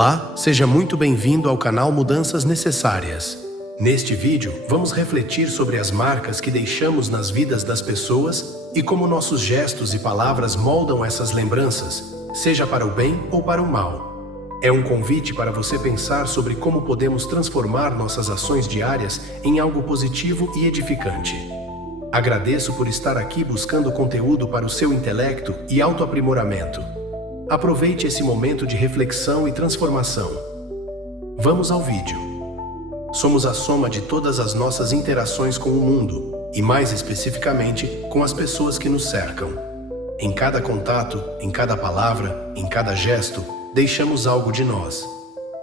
Olá, seja muito bem-vindo ao canal Mudanças Necessárias. Neste vídeo, vamos refletir sobre as marcas que deixamos nas vidas das pessoas e como nossos gestos e palavras moldam essas lembranças, seja para o bem ou para o mal. É um convite para você pensar sobre como podemos transformar nossas ações diárias em algo positivo e edificante. Agradeço por estar aqui buscando conteúdo para o seu intelecto e autoaprimoramento. Aproveite esse momento de reflexão e transformação. Vamos ao vídeo. Somos a soma de todas as nossas interações com o mundo, e mais especificamente, com as pessoas que nos cercam. Em cada contato, em cada palavra, em cada gesto, deixamos algo de nós.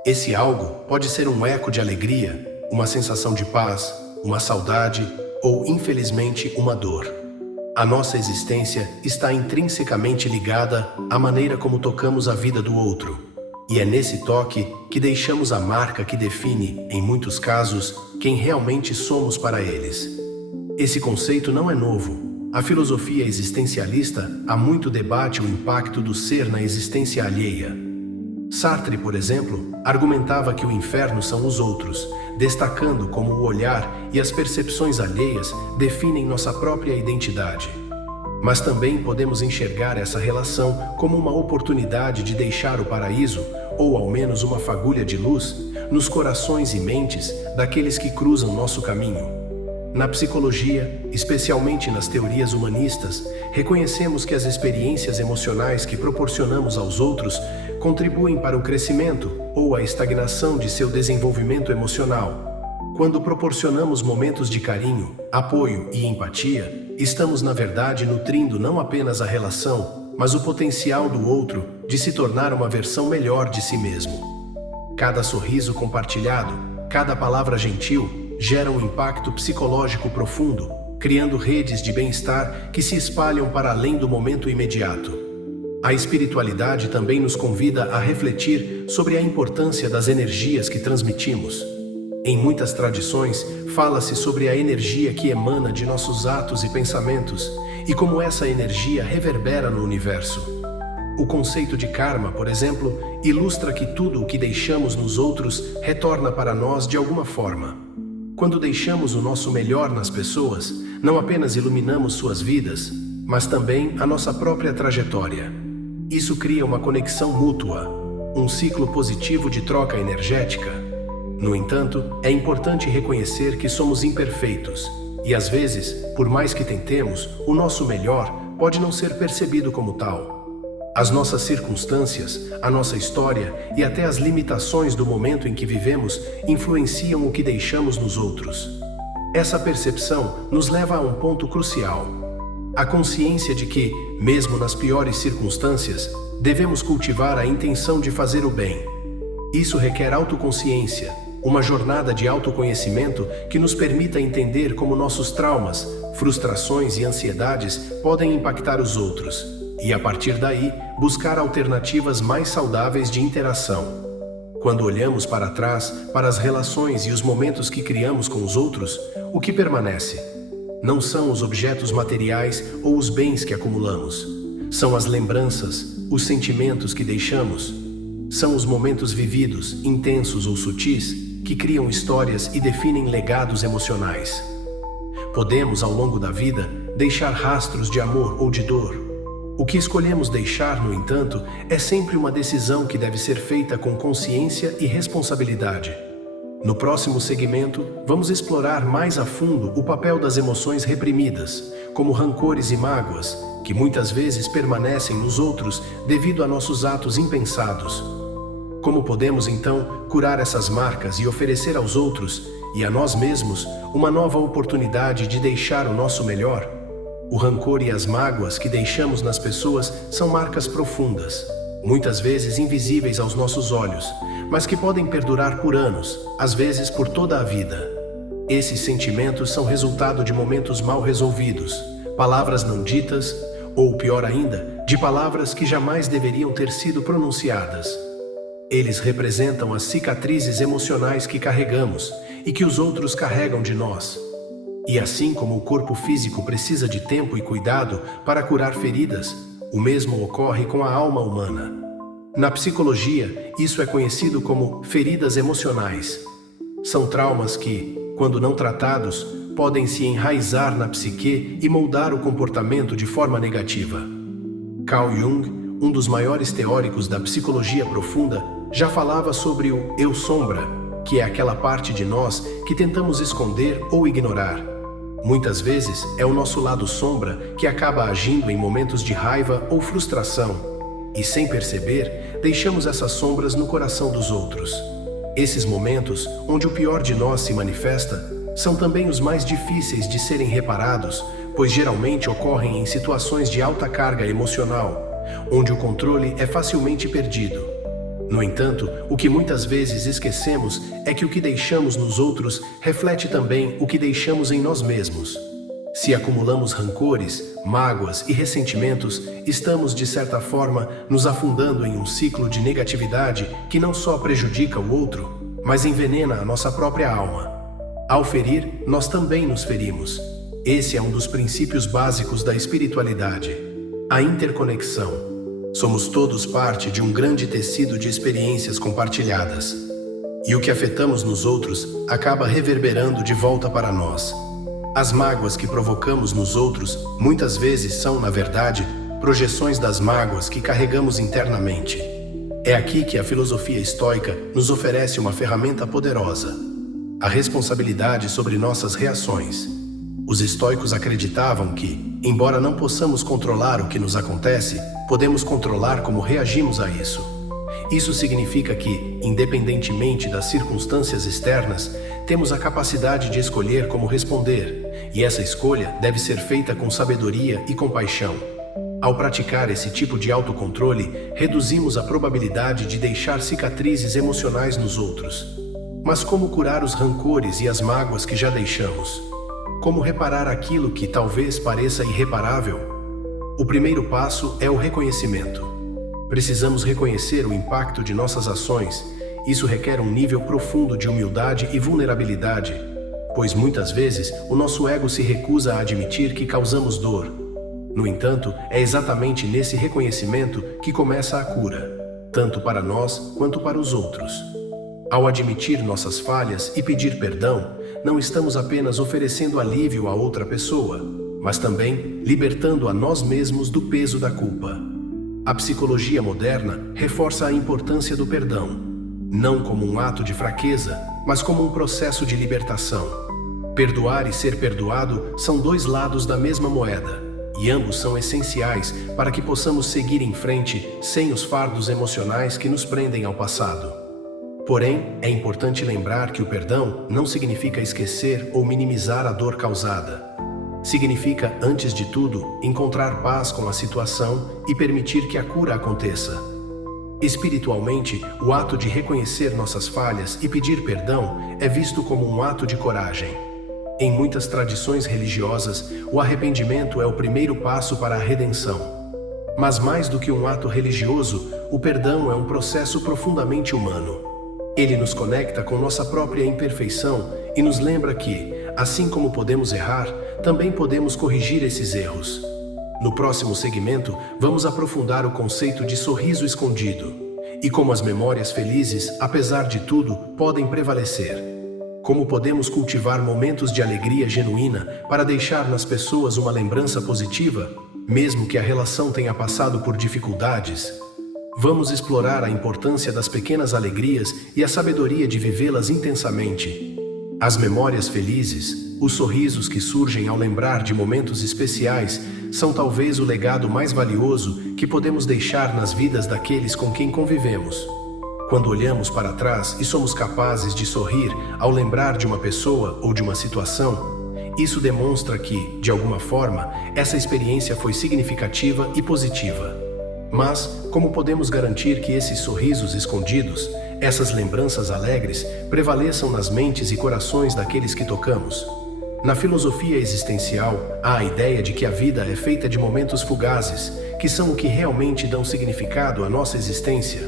Esse algo pode ser um eco de alegria, uma sensação de paz, uma saudade ou, infelizmente, uma dor. A nossa existência está intrinsecamente ligada à maneira como tocamos a vida do outro. E é nesse toque que deixamos a marca que define, em muitos casos, quem realmente somos para eles. Esse conceito não é novo. A filosofia existencialista há muito debate o impacto do ser na existência alheia. Sartre, por exemplo, argumentava que o inferno são os outros, destacando como o olhar e as percepções alheias definem nossa própria identidade. Mas também podemos enxergar essa relação como uma oportunidade de deixar o paraíso, ou ao menos uma fagulha de luz, nos corações e mentes daqueles que cruzam nosso caminho. Na psicologia, especialmente nas teorias humanistas, reconhecemos que as experiências emocionais que proporcionamos aos outros contribuem para o crescimento ou a estagnação de seu desenvolvimento emocional. Quando proporcionamos momentos de carinho, apoio e empatia, estamos, na verdade, nutrindo não apenas a relação, mas o potencial do outro de se tornar uma versão melhor de si mesmo. Cada sorriso compartilhado, cada palavra gentil, gera um impacto psicológico profundo, criando redes de bem-estar que se espalham para além do momento imediato. A espiritualidade também nos convida a refletir sobre a importância das energias que transmitimos. Em muitas tradições, fala-se sobre a energia que emana de nossos atos e pensamentos e como essa energia reverbera no universo. O conceito de karma, por exemplo, ilustra que tudo o que deixamos nos outros retorna para nós de alguma forma. Quando deixamos o nosso melhor nas pessoas, não apenas iluminamos suas vidas, mas também a nossa própria trajetória. Isso cria uma conexão mútua, um ciclo positivo de troca energética. No entanto, é importante reconhecer que somos imperfeitos, e às vezes, por mais que tentemos, o nosso melhor pode não ser percebido como tal. As nossas circunstâncias, a nossa história e até as limitações do momento em que vivemos influenciam o que deixamos nos outros. Essa percepção nos leva a um ponto crucial: a consciência de que, mesmo nas piores circunstâncias, devemos cultivar a intenção de fazer o bem. Isso requer autoconsciência, uma jornada de autoconhecimento que nos permita entender como nossos traumas, frustrações e ansiedades podem impactar os outros, e a partir daí, buscar alternativas mais saudáveis de interação. Quando olhamos para trás, para as relações e os momentos que criamos com os outros, o que permanece? Não são os objetos materiais ou os bens que acumulamos. São as lembranças, os sentimentos que deixamos. São os momentos vividos, intensos ou sutis, que criam histórias e definem legados emocionais. Podemos, ao longo da vida, deixar rastros de amor ou de dor. O que escolhemos deixar, no entanto, é sempre uma decisão que deve ser feita com consciência e responsabilidade. No próximo segmento, vamos explorar mais a fundo o papel das emoções reprimidas, como rancores e mágoas, que muitas vezes permanecem nos outros devido a nossos atos impensados. Como podemos, então, curar essas marcas e oferecer aos outros, e a nós mesmos, uma nova oportunidade de deixar o nosso melhor? O rancor e as mágoas que deixamos nas pessoas são marcas profundas, muitas vezes invisíveis aos nossos olhos, mas que podem perdurar por anos, às vezes por toda a vida. Esses sentimentos são resultado de momentos mal resolvidos, palavras não ditas, ou pior ainda, de palavras que jamais deveriam ter sido pronunciadas. Eles representam as cicatrizes emocionais que carregamos e que os outros carregam de nós. E assim como o corpo físico precisa de tempo e cuidado para curar feridas, o mesmo ocorre com a alma humana. Na psicologia, isso é conhecido como feridas emocionais. São traumas que, quando não tratados, podem se enraizar na psique e moldar o comportamento de forma negativa. Carl Jung, um dos maiores teóricos da psicologia profunda, já falava sobre o eu sombra, que é aquela parte de nós que tentamos esconder ou ignorar. Muitas vezes é o nosso lado sombra que acaba agindo em momentos de raiva ou frustração, e sem perceber, deixamos essas sombras no coração dos outros. Esses momentos, onde o pior de nós se manifesta, são também os mais difíceis de serem reparados, pois geralmente ocorrem em situações de alta carga emocional, onde o controle é facilmente perdido. No entanto, o que muitas vezes esquecemos é que o que deixamos nos outros reflete também o que deixamos em nós mesmos. Se acumulamos rancores, mágoas e ressentimentos, estamos, de certa forma, nos afundando em um ciclo de negatividade que não só prejudica o outro, mas envenena a nossa própria alma. Ao ferir, nós também nos ferimos. Esse é um dos princípios básicos da espiritualidade: a interconexão. Somos todos parte de um grande tecido de experiências compartilhadas. E o que afetamos nos outros acaba reverberando de volta para nós. As mágoas que provocamos nos outros muitas vezes são, na verdade, projeções das mágoas que carregamos internamente. É aqui que a filosofia estoica nos oferece uma ferramenta poderosa: a responsabilidade sobre nossas reações. Os estoicos acreditavam que, embora não possamos controlar o que nos acontece, podemos controlar como reagimos a isso. Isso significa que, independentemente das circunstâncias externas, temos a capacidade de escolher como responder, e essa escolha deve ser feita com sabedoria e compaixão. Ao praticar esse tipo de autocontrole, reduzimos a probabilidade de deixar cicatrizes emocionais nos outros. Mas como curar os rancores e as mágoas que já deixamos? Como reparar aquilo que talvez pareça irreparável? O primeiro passo é o reconhecimento. Precisamos reconhecer o impacto de nossas ações. Isso requer um nível profundo de humildade e vulnerabilidade, pois muitas vezes o nosso ego se recusa a admitir que causamos dor. No entanto, é exatamente nesse reconhecimento que começa a cura, tanto para nós quanto para os outros. Ao admitir nossas falhas e pedir perdão, não estamos apenas oferecendo alívio a outra pessoa, mas também libertando a nós mesmos do peso da culpa. A psicologia moderna reforça a importância do perdão, não como um ato de fraqueza, mas como um processo de libertação. Perdoar e ser perdoado são dois lados da mesma moeda, e ambos são essenciais para que possamos seguir em frente sem os fardos emocionais que nos prendem ao passado. Porém, é importante lembrar que o perdão não significa esquecer ou minimizar a dor causada. Significa, antes de tudo, encontrar paz com a situação e permitir que a cura aconteça. Espiritualmente, o ato de reconhecer nossas falhas e pedir perdão é visto como um ato de coragem. Em muitas tradições religiosas, o arrependimento é o primeiro passo para a redenção. Mas mais do que um ato religioso, o perdão é um processo profundamente humano. Ele nos conecta com nossa própria imperfeição e nos lembra que, assim como podemos errar, também podemos corrigir esses erros. No próximo segmento, vamos aprofundar o conceito de sorriso escondido e como as memórias felizes, apesar de tudo, podem prevalecer. Como podemos cultivar momentos de alegria genuína para deixar nas pessoas uma lembrança positiva, mesmo que a relação tenha passado por dificuldades. Vamos explorar a importância das pequenas alegrias e a sabedoria de vivê-las intensamente. As memórias felizes, os sorrisos que surgem ao lembrar de momentos especiais, são talvez o legado mais valioso que podemos deixar nas vidas daqueles com quem convivemos. Quando olhamos para trás e somos capazes de sorrir ao lembrar de uma pessoa ou de uma situação, isso demonstra que, de alguma forma, essa experiência foi significativa e positiva. Mas, como podemos garantir que esses sorrisos escondidos, essas lembranças alegres, prevaleçam nas mentes e corações daqueles que tocamos? Na filosofia existencial, há a ideia de que a vida é feita de momentos fugazes, que são o que realmente dão significado à nossa existência.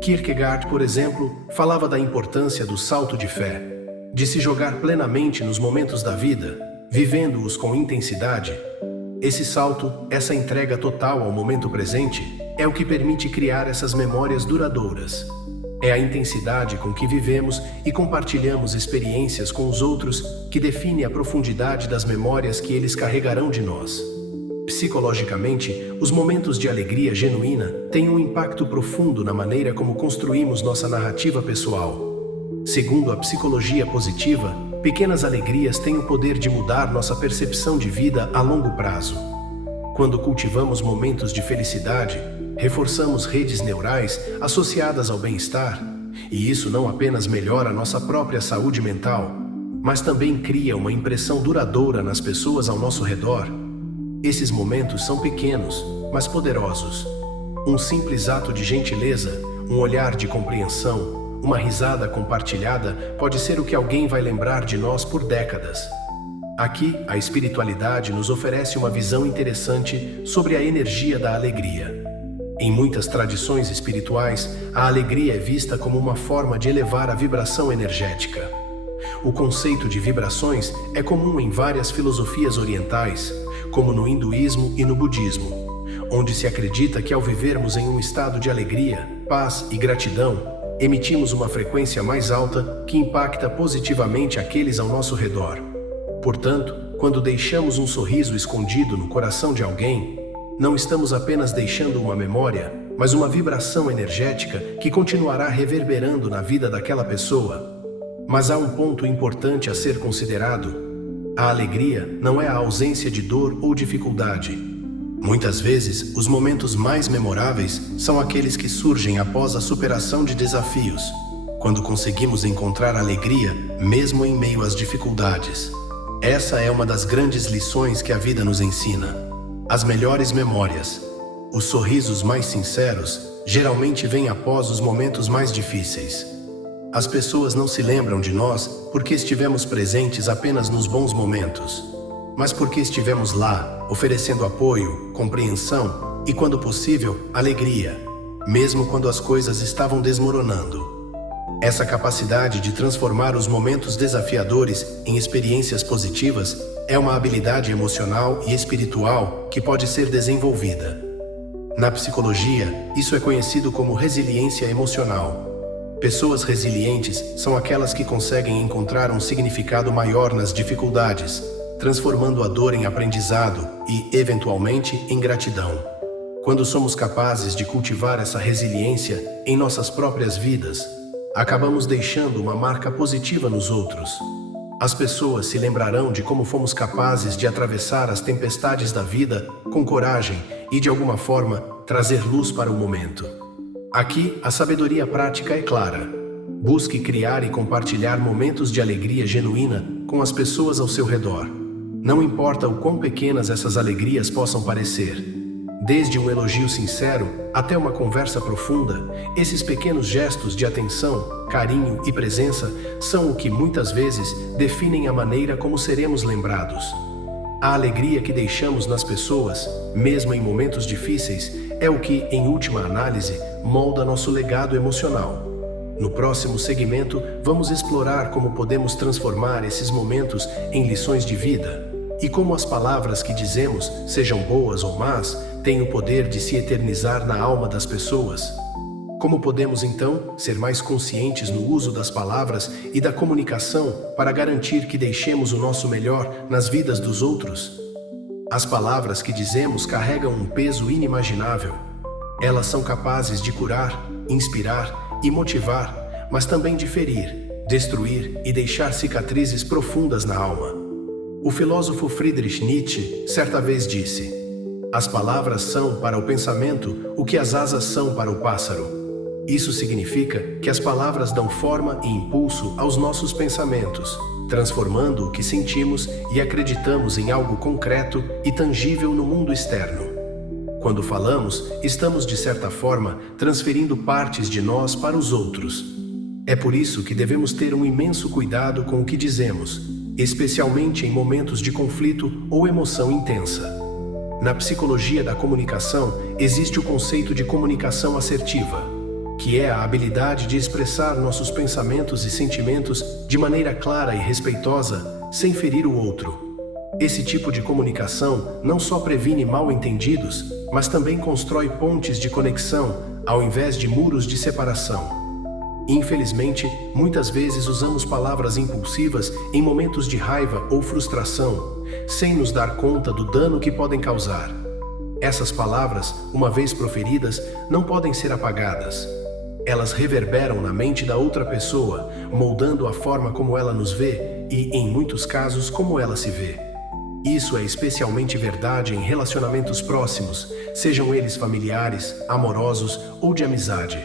Kierkegaard, por exemplo, falava da importância do salto de fé, de se jogar plenamente nos momentos da vida, vivendo-os com intensidade. Esse salto, essa entrega total ao momento presente, é o que permite criar essas memórias duradouras. É a intensidade com que vivemos e compartilhamos experiências com os outros que define a profundidade das memórias que eles carregarão de nós. Psicologicamente, os momentos de alegria genuína têm um impacto profundo na maneira como construímos nossa narrativa pessoal. Segundo a psicologia positiva, pequenas alegrias têm o poder de mudar nossa percepção de vida a longo prazo. Quando cultivamos momentos de felicidade, reforçamos redes neurais associadas ao bem-estar, e isso não apenas melhora nossa própria saúde mental, mas também cria uma impressão duradoura nas pessoas ao nosso redor. Esses momentos são pequenos, mas poderosos. Um simples ato de gentileza, um olhar de compreensão, uma risada compartilhada pode ser o que alguém vai lembrar de nós por décadas. Aqui, a espiritualidade nos oferece uma visão interessante sobre a energia da alegria. Em muitas tradições espirituais, a alegria é vista como uma forma de elevar a vibração energética. O conceito de vibrações é comum em várias filosofias orientais, como no hinduísmo e no budismo, onde se acredita que ao vivermos em um estado de alegria, paz e gratidão, emitimos uma frequência mais alta que impacta positivamente aqueles ao nosso redor. Portanto, quando deixamos um sorriso escondido no coração de alguém, não estamos apenas deixando uma memória, mas uma vibração energética que continuará reverberando na vida daquela pessoa. Mas há um ponto importante a ser considerado. A alegria não é a ausência de dor ou dificuldade. Muitas vezes, os momentos mais memoráveis são aqueles que surgem após a superação de desafios, quando conseguimos encontrar alegria mesmo em meio às dificuldades. Essa é uma das grandes lições que a vida nos ensina. As melhores memórias, os sorrisos mais sinceros, geralmente vêm após os momentos mais difíceis. As pessoas não se lembram de nós porque estivemos presentes apenas nos bons momentos, mas porque estivemos lá, oferecendo apoio, compreensão e, quando possível, alegria, mesmo quando as coisas estavam desmoronando. Essa capacidade de transformar os momentos desafiadores em experiências positivas é uma habilidade emocional e espiritual que pode ser desenvolvida. Na psicologia, isso é conhecido como resiliência emocional. Pessoas resilientes são aquelas que conseguem encontrar um significado maior nas dificuldades, transformando a dor em aprendizado e, eventualmente, em gratidão. Quando somos capazes de cultivar essa resiliência em nossas próprias vidas, acabamos deixando uma marca positiva nos outros. As pessoas se lembrarão de como fomos capazes de atravessar as tempestades da vida com coragem e, de alguma forma, trazer luz para o momento. Aqui, a sabedoria prática é clara. Busque criar e compartilhar momentos de alegria genuína com as pessoas ao seu redor. Não importa o quão pequenas essas alegrias possam parecer. Desde um elogio sincero até uma conversa profunda, esses pequenos gestos de atenção, carinho e presença são o que muitas vezes definem a maneira como seremos lembrados. A alegria que deixamos nas pessoas, mesmo em momentos difíceis, é o que, em última análise, molda nosso legado emocional. No próximo segmento, vamos explorar como podemos transformar esses momentos em lições de vida e como as palavras que dizemos, sejam boas ou más, têm o poder de se eternizar na alma das pessoas. Como podemos, então, ser mais conscientes no uso das palavras e da comunicação para garantir que deixemos o nosso melhor nas vidas dos outros? As palavras que dizemos carregam um peso inimaginável. Elas são capazes de curar, inspirar e motivar, mas também de ferir, destruir e deixar cicatrizes profundas na alma. O filósofo Friedrich Nietzsche certa vez disse: "As palavras são para o pensamento o que as asas são para o pássaro." Isso significa que as palavras dão forma e impulso aos nossos pensamentos, transformando o que sentimos e acreditamos em algo concreto e tangível no mundo externo. Quando falamos, estamos de certa forma transferindo partes de nós para os outros. É por isso que devemos ter um imenso cuidado com o que dizemos, especialmente em momentos de conflito ou emoção intensa. Na psicologia da comunicação, existe o conceito de comunicação assertiva, que é a habilidade de expressar nossos pensamentos e sentimentos de maneira clara e respeitosa, sem ferir o outro. Esse tipo de comunicação não só previne mal-entendidos, mas também constrói pontes de conexão ao invés de muros de separação. Infelizmente, muitas vezes usamos palavras impulsivas em momentos de raiva ou frustração, sem nos dar conta do dano que podem causar. Essas palavras, uma vez proferidas, não podem ser apagadas. Elas reverberam na mente da outra pessoa, moldando a forma como ela nos vê e, em muitos casos, como ela se vê. Isso é especialmente verdade em relacionamentos próximos, sejam eles familiares, amorosos ou de amizade.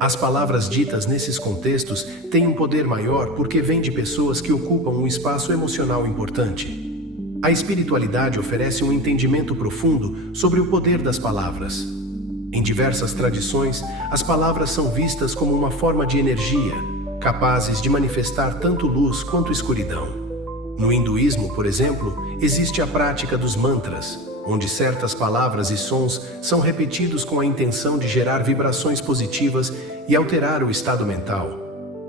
As palavras ditas nesses contextos têm um poder maior porque vêm de pessoas que ocupam um espaço emocional importante. A espiritualidade oferece um entendimento profundo sobre o poder das palavras. Em diversas tradições, as palavras são vistas como uma forma de energia, capazes de manifestar tanto luz quanto escuridão. No hinduísmo, por exemplo, existe a prática dos mantras, onde certas palavras e sons são repetidos com a intenção de gerar vibrações positivas e alterar o estado mental.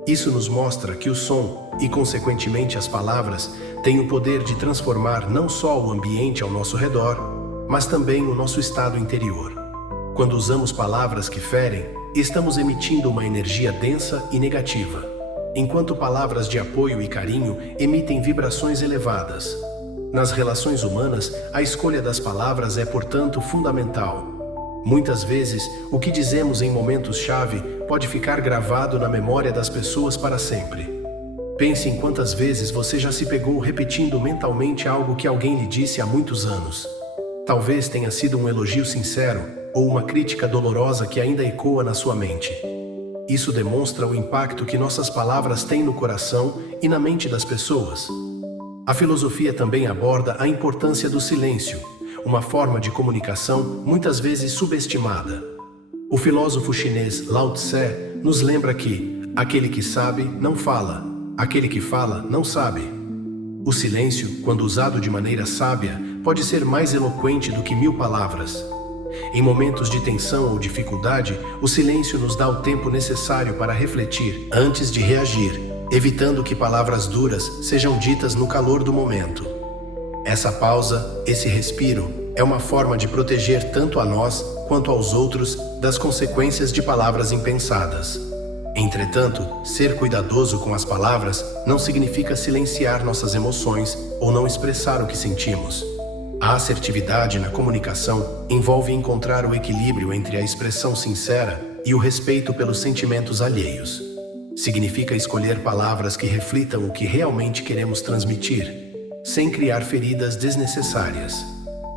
Isso nos mostra que o som, e consequentemente as palavras, têm o poder de transformar não só o ambiente ao nosso redor, mas também o nosso estado interior. Quando usamos palavras que ferem, estamos emitindo uma energia densa e negativa, enquanto palavras de apoio e carinho emitem vibrações elevadas. Nas relações humanas, a escolha das palavras é, portanto, fundamental. Muitas vezes, o que dizemos em momentos-chave pode ficar gravado na memória das pessoas para sempre. Pense em quantas vezes você já se pegou repetindo mentalmente algo que alguém lhe disse há muitos anos. Talvez tenha sido um elogio sincero ou uma crítica dolorosa que ainda ecoa na sua mente. Isso demonstra o impacto que nossas palavras têm no coração e na mente das pessoas. A filosofia também aborda a importância do silêncio, uma forma de comunicação muitas vezes subestimada. O filósofo chinês Lao Tse nos lembra que aquele que sabe não fala, aquele que fala não sabe. O silêncio, quando usado de maneira sábia, pode ser mais eloquente do que 1000 palavras. Em momentos de tensão ou dificuldade, o silêncio nos dá o tempo necessário para refletir antes de reagir, evitando que palavras duras sejam ditas no calor do momento. Essa pausa, esse respiro, é uma forma de proteger tanto a nós quanto aos outros das consequências de palavras impensadas. Entretanto, ser cuidadoso com as palavras não significa silenciar nossas emoções ou não expressar o que sentimos. A assertividade na comunicação envolve encontrar o equilíbrio entre a expressão sincera e o respeito pelos sentimentos alheios. Significa escolher palavras que reflitam o que realmente queremos transmitir, sem criar feridas desnecessárias.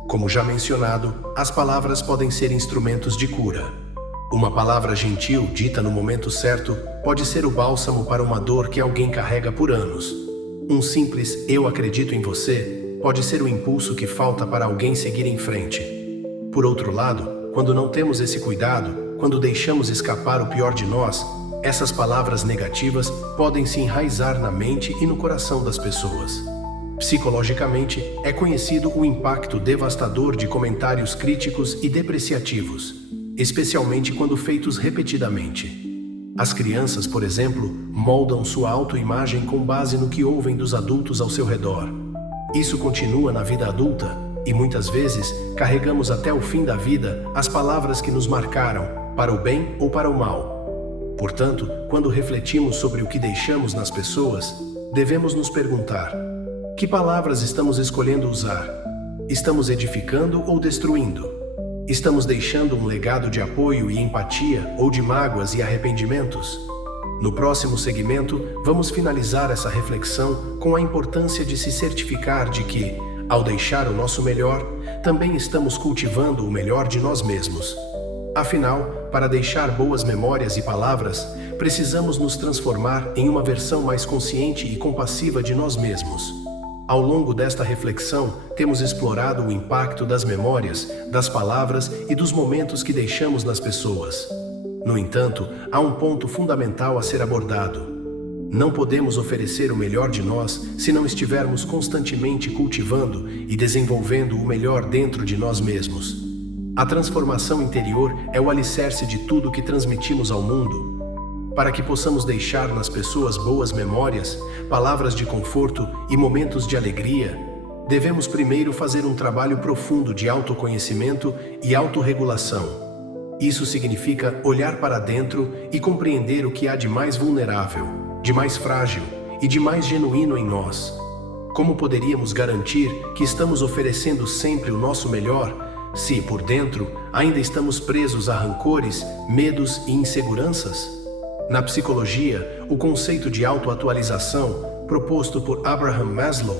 Como já mencionado, as palavras podem ser instrumentos de cura. Uma palavra gentil, dita no momento certo, pode ser o bálsamo para uma dor que alguém carrega por anos. Um simples "eu acredito em você" pode ser o impulso que falta para alguém seguir em frente. Por outro lado, quando não temos esse cuidado, quando deixamos escapar o pior de nós, essas palavras negativas podem se enraizar na mente e no coração das pessoas. Psicologicamente, é conhecido o impacto devastador de comentários críticos e depreciativos, especialmente quando feitos repetidamente. As crianças, por exemplo, moldam sua autoimagem com base no que ouvem dos adultos ao seu redor. Isso continua na vida adulta e, muitas vezes, carregamos até o fim da vida as palavras que nos marcaram, para o bem ou para o mal. Portanto, quando refletimos sobre o que deixamos nas pessoas, devemos nos perguntar: que palavras estamos escolhendo usar? Estamos edificando ou destruindo? Estamos deixando um legado de apoio e empatia ou de mágoas e arrependimentos? No próximo segmento, vamos finalizar essa reflexão com a importância de se certificar de que, ao deixar o nosso melhor, também estamos cultivando o melhor de nós mesmos. Afinal, para deixar boas memórias e palavras, precisamos nos transformar em uma versão mais consciente e compassiva de nós mesmos. Ao longo desta reflexão, temos explorado o impacto das memórias, das palavras e dos momentos que deixamos nas pessoas. No entanto, há um ponto fundamental a ser abordado. Não podemos oferecer o melhor de nós se não estivermos constantemente cultivando e desenvolvendo o melhor dentro de nós mesmos. A transformação interior é o alicerce de tudo que transmitimos ao mundo. Para que possamos deixar nas pessoas boas memórias, palavras de conforto e momentos de alegria, devemos primeiro fazer um trabalho profundo de autoconhecimento e autorregulação. Isso significa olhar para dentro e compreender o que há de mais vulnerável, de mais frágil e de mais genuíno em nós. Como poderíamos garantir que estamos oferecendo sempre o nosso melhor se, por dentro, ainda estamos presos a rancores, medos e inseguranças? Na psicologia, o conceito de autoatualização, proposto por Abraham Maslow,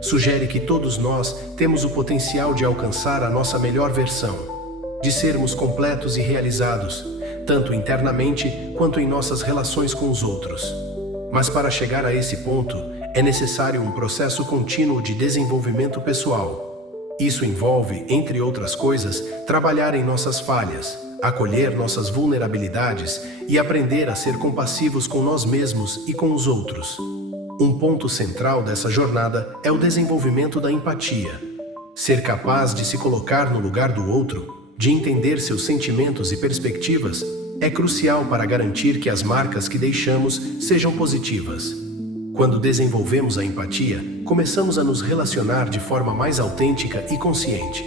sugere que todos nós temos o potencial de alcançar a nossa melhor versão, de sermos completos e realizados, tanto internamente quanto em nossas relações com os outros. Mas para chegar a esse ponto, é necessário um processo contínuo de desenvolvimento pessoal. Isso envolve, entre outras coisas, trabalhar em nossas falhas, acolher nossas vulnerabilidades e aprender a ser compassivos com nós mesmos e com os outros. Um ponto central dessa jornada é o desenvolvimento da empatia. Ser capaz de se colocar no lugar do outro, de entender seus sentimentos e perspectivas, é crucial para garantir que as marcas que deixamos sejam positivas. Quando desenvolvemos a empatia, começamos a nos relacionar de forma mais autêntica e consciente.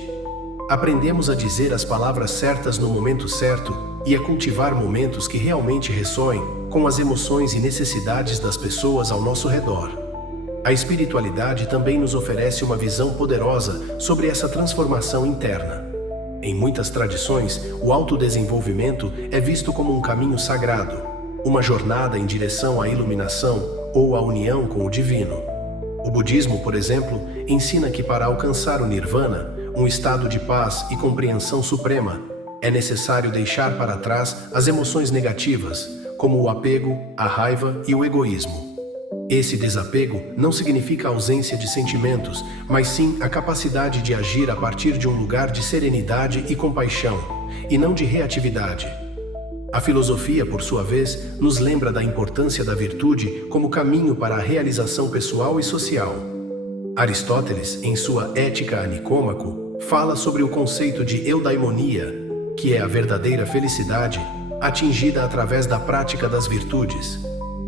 Aprendemos a dizer as palavras certas no momento certo e a cultivar momentos que realmente ressoem com as emoções e necessidades das pessoas ao nosso redor. A espiritualidade também nos oferece uma visão poderosa sobre essa transformação interna. Em muitas tradições, o autodesenvolvimento é visto como um caminho sagrado, uma jornada em direção à iluminação ou à união com o divino. O budismo, por exemplo, ensina que para alcançar o nirvana, um estado de paz e compreensão suprema, é necessário deixar para trás as emoções negativas, como o apego, a raiva e o egoísmo. Esse desapego não significa ausência de sentimentos, mas sim a capacidade de agir a partir de um lugar de serenidade e compaixão, e não de reatividade. A filosofia, por sua vez, nos lembra da importância da virtude como caminho para a realização pessoal e social. Aristóteles, em sua Ética a Nicômaco, fala sobre o conceito de eudaimonia, que é a verdadeira felicidade, atingida através da prática das virtudes.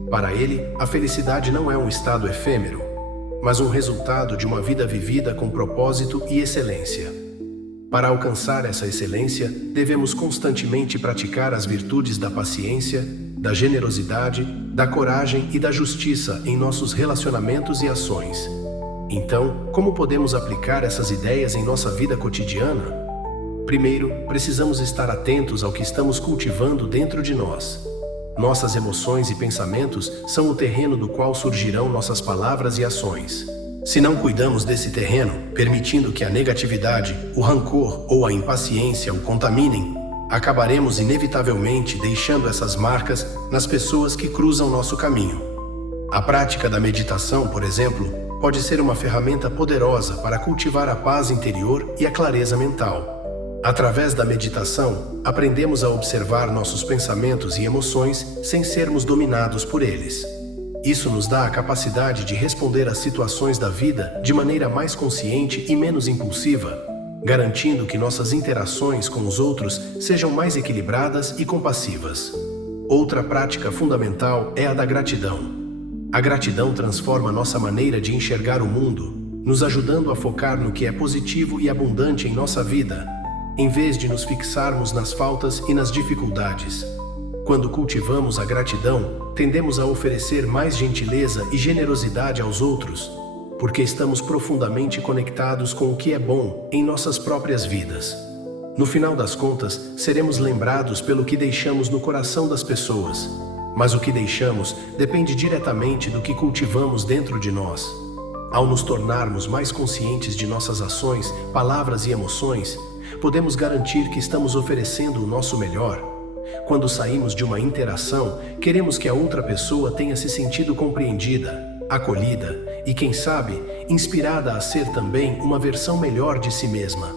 Para ele, a felicidade não é um estado efêmero, mas um resultado de uma vida vivida com propósito e excelência. Para alcançar essa excelência, devemos constantemente praticar as virtudes da paciência, da generosidade, da coragem e da justiça em nossos relacionamentos e ações. Então, como podemos aplicar essas ideias em nossa vida cotidiana? Primeiro, precisamos estar atentos ao que estamos cultivando dentro de nós. Nossas emoções e pensamentos são o terreno do qual surgirão nossas palavras e ações. Se não cuidamos desse terreno, permitindo que a negatividade, o rancor ou a impaciência o contaminem, acabaremos inevitavelmente deixando essas marcas nas pessoas que cruzam nosso caminho. A prática da meditação, por exemplo, pode ser uma ferramenta poderosa para cultivar a paz interior e a clareza mental. Através da meditação, aprendemos a observar nossos pensamentos e emoções sem sermos dominados por eles. Isso nos dá a capacidade de responder às situações da vida de maneira mais consciente e menos impulsiva, garantindo que nossas interações com os outros sejam mais equilibradas e compassivas. Outra prática fundamental é a da gratidão. A gratidão transforma nossa maneira de enxergar o mundo, nos ajudando a focar no que é positivo e abundante em nossa vida, em vez de nos fixarmos nas faltas e nas dificuldades. Quando cultivamos a gratidão, tendemos a oferecer mais gentileza e generosidade aos outros, porque estamos profundamente conectados com o que é bom em nossas próprias vidas. No final das contas, seremos lembrados pelo que deixamos no coração das pessoas, mas o que deixamos depende diretamente do que cultivamos dentro de nós. Ao nos tornarmos mais conscientes de nossas ações, palavras e emoções, podemos garantir que estamos oferecendo o nosso melhor. Quando saímos de uma interação, queremos que a outra pessoa tenha se sentido compreendida, acolhida e, quem sabe, inspirada a ser também uma versão melhor de si mesma.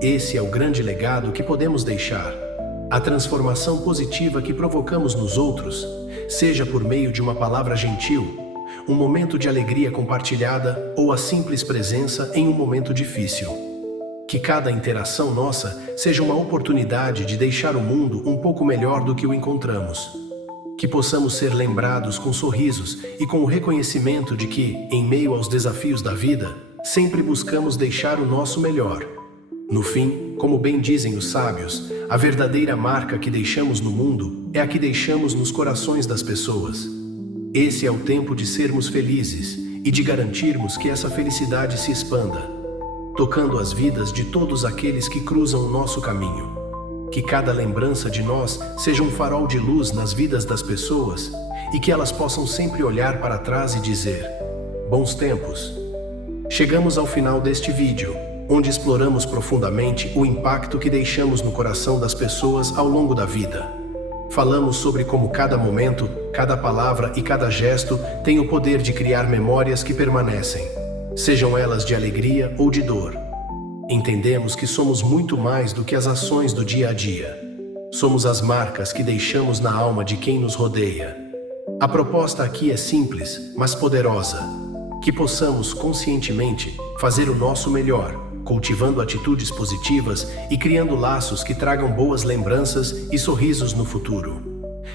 Esse é o grande legado que podemos deixar. A transformação positiva que provocamos nos outros, seja por meio de uma palavra gentil, um momento de alegria compartilhada ou a simples presença em um momento difícil. Que cada interação nossa seja uma oportunidade de deixar o mundo um pouco melhor do que o encontramos. Que possamos ser lembrados com sorrisos e com o reconhecimento de que, em meio aos desafios da vida, sempre buscamos deixar o nosso melhor. No fim, como bem dizem os sábios, a verdadeira marca que deixamos no mundo é a que deixamos nos corações das pessoas. Esse é o tempo de sermos felizes e de garantirmos que essa felicidade se expanda, tocando as vidas de todos aqueles que cruzam o nosso caminho. Que cada lembrança de nós seja um farol de luz nas vidas das pessoas e que elas possam sempre olhar para trás e dizer: bons tempos. Chegamos ao final deste vídeo, onde exploramos profundamente o impacto que deixamos no coração das pessoas ao longo da vida. Falamos sobre como cada momento, cada palavra e cada gesto tem o poder de criar memórias que permanecem, sejam elas de alegria ou de dor. Entendemos que somos muito mais do que as ações do dia a dia. Somos as marcas que deixamos na alma de quem nos rodeia. A proposta aqui é simples, mas poderosa. Que possamos conscientemente fazer o nosso melhor, cultivando atitudes positivas e criando laços que tragam boas lembranças e sorrisos no futuro.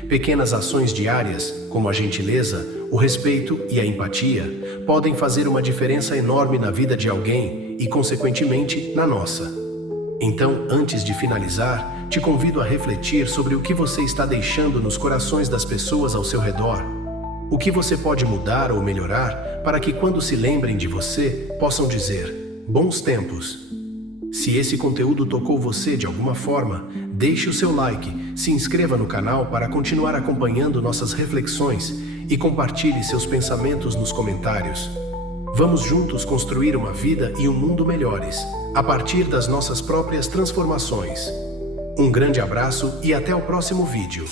Pequenas ações diárias, como a gentileza, o respeito e a empatia, podem fazer uma diferença enorme na vida de alguém e, consequentemente, na nossa. Então, antes de finalizar, te convido a refletir sobre o que você está deixando nos corações das pessoas ao seu redor. O que você pode mudar ou melhorar para que, quando se lembrem de você, possam dizer: bons tempos. Se esse conteúdo tocou você de alguma forma, deixe o seu like, se inscreva no canal para continuar acompanhando nossas reflexões e compartilhe seus pensamentos nos comentários. Vamos juntos construir uma vida e um mundo melhores, a partir das nossas próprias transformações. Um grande abraço e até o próximo vídeo.